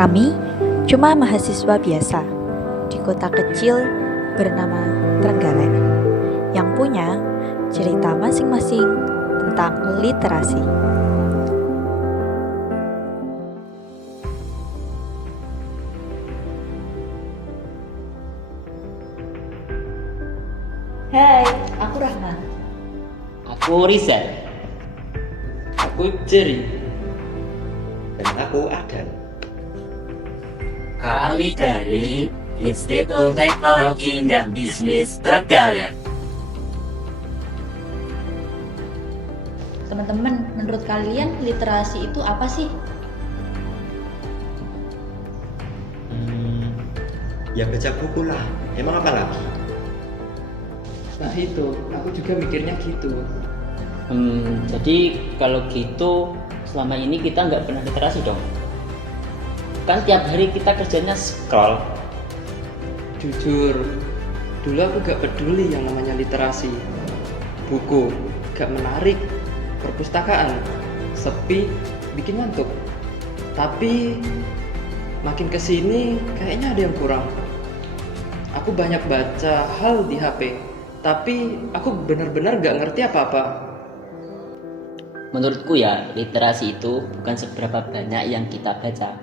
Kami cuma mahasiswa biasa di kota kecil bernama Trenggalek yang punya cerita masing-masing tentang literasi. Hai, aku Rahma. Aku Rizal. Aku Jerry. Dan aku Adan. Kami dari Institut Teknologi dan Bisnis Trenggalek. Teman-teman, menurut kalian literasi itu apa sih? Ya baca buku lah. Emang apa lagi? Nah itu, aku juga mikirnya gitu. Jadi kalau gitu selama ini kita nggak pernah literasi dong? Kan tiap hari kita kerjanya scroll. Jujur, dulu aku gak peduli yang namanya literasi. Buku, gak menarik. Perpustakaan, sepi, bikin ngantuk. Tapi makin kesini kayaknya ada yang kurang. Aku banyak baca hal di HP, tapi aku benar-benar gak ngerti apa-apa. Menurutku ya, literasi itu bukan seberapa banyak yang kita baca,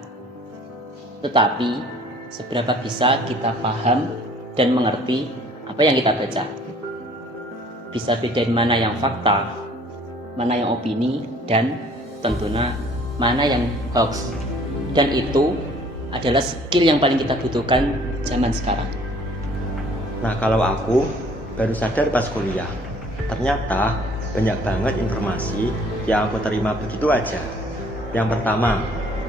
tetapi seberapa bisa kita paham dan mengerti apa yang kita baca. Bisa bedain mana yang fakta, mana yang opini, dan tentunya mana yang hoax. Dan itu adalah skill yang paling kita butuhkan zaman sekarang. Nah kalau aku baru sadar pas kuliah, ternyata banyak banget informasi yang aku terima begitu aja. Yang pertama,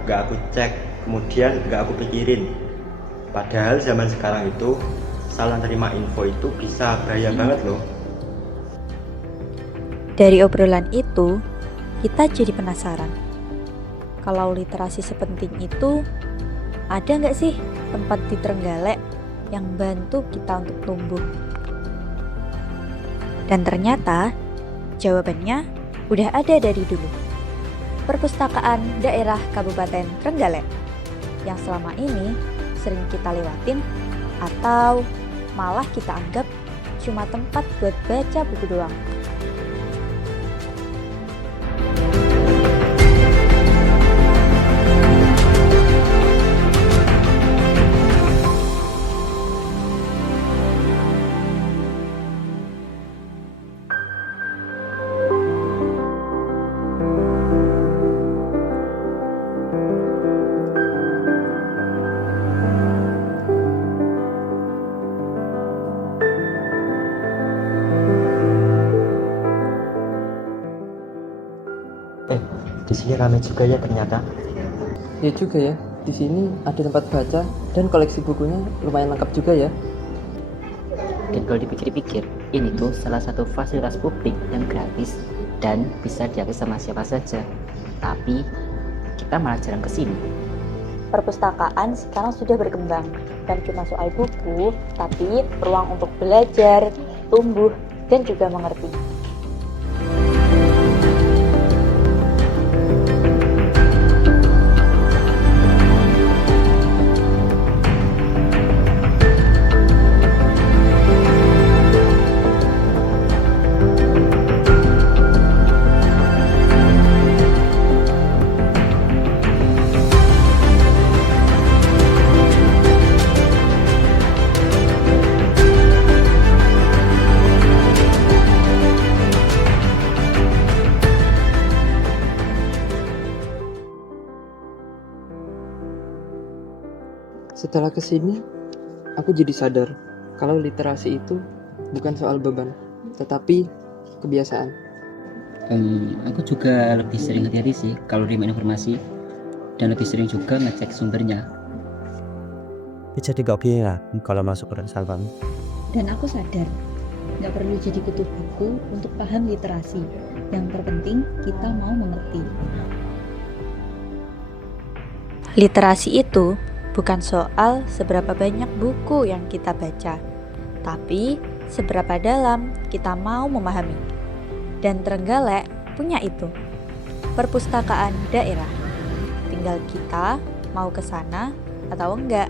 gak aku cek, kemudian gak aku pikirin. Padahal zaman sekarang itu salah terima info itu bisa bahaya banget loh. Dari obrolan itu, kita jadi penasaran. Kalau literasi sepenting itu, ada nggak sih tempat di Trenggalek yang bantu kita untuk tumbuh? Dan ternyata, jawabannya udah ada dari dulu. Perpustakaan Daerah Kabupaten Trenggalek yang selama ini sering kita lewatin atau malah kita anggap cuma tempat buat baca buku doang. Di sini ramai juga ya ternyata. Ya juga ya, di sini ada tempat baca dan koleksi bukunya lumayan lengkap juga ya. Dan kalau dipikir-pikir, ini tuh salah satu fasilitas publik yang gratis dan bisa diakses sama siapa saja. Tapi kita malah jarang kesini. Perpustakaan sekarang sudah berkembang, dan cuma soal buku, tapi ruang untuk belajar, tumbuh, dan juga mengerti. Setelah kesini, aku jadi sadar kalau literasi itu bukan soal beban, tetapi kebiasaan. Aku juga lebih sering hati-hati sih kalau terima informasi, dan lebih sering juga ngecek sumbernya. Jadi gak bingung kalau masuk ke Salvan. Dan aku sadar, nggak perlu jadi kutu buku untuk paham literasi. Yang terpenting kita mau mengerti. Literasi itu bukan soal seberapa banyak buku yang kita baca, tapi seberapa dalam kita mau memahami. Dan Trenggalek punya itu, perpustakaan daerah. Tinggal kita mau ke sana atau enggak.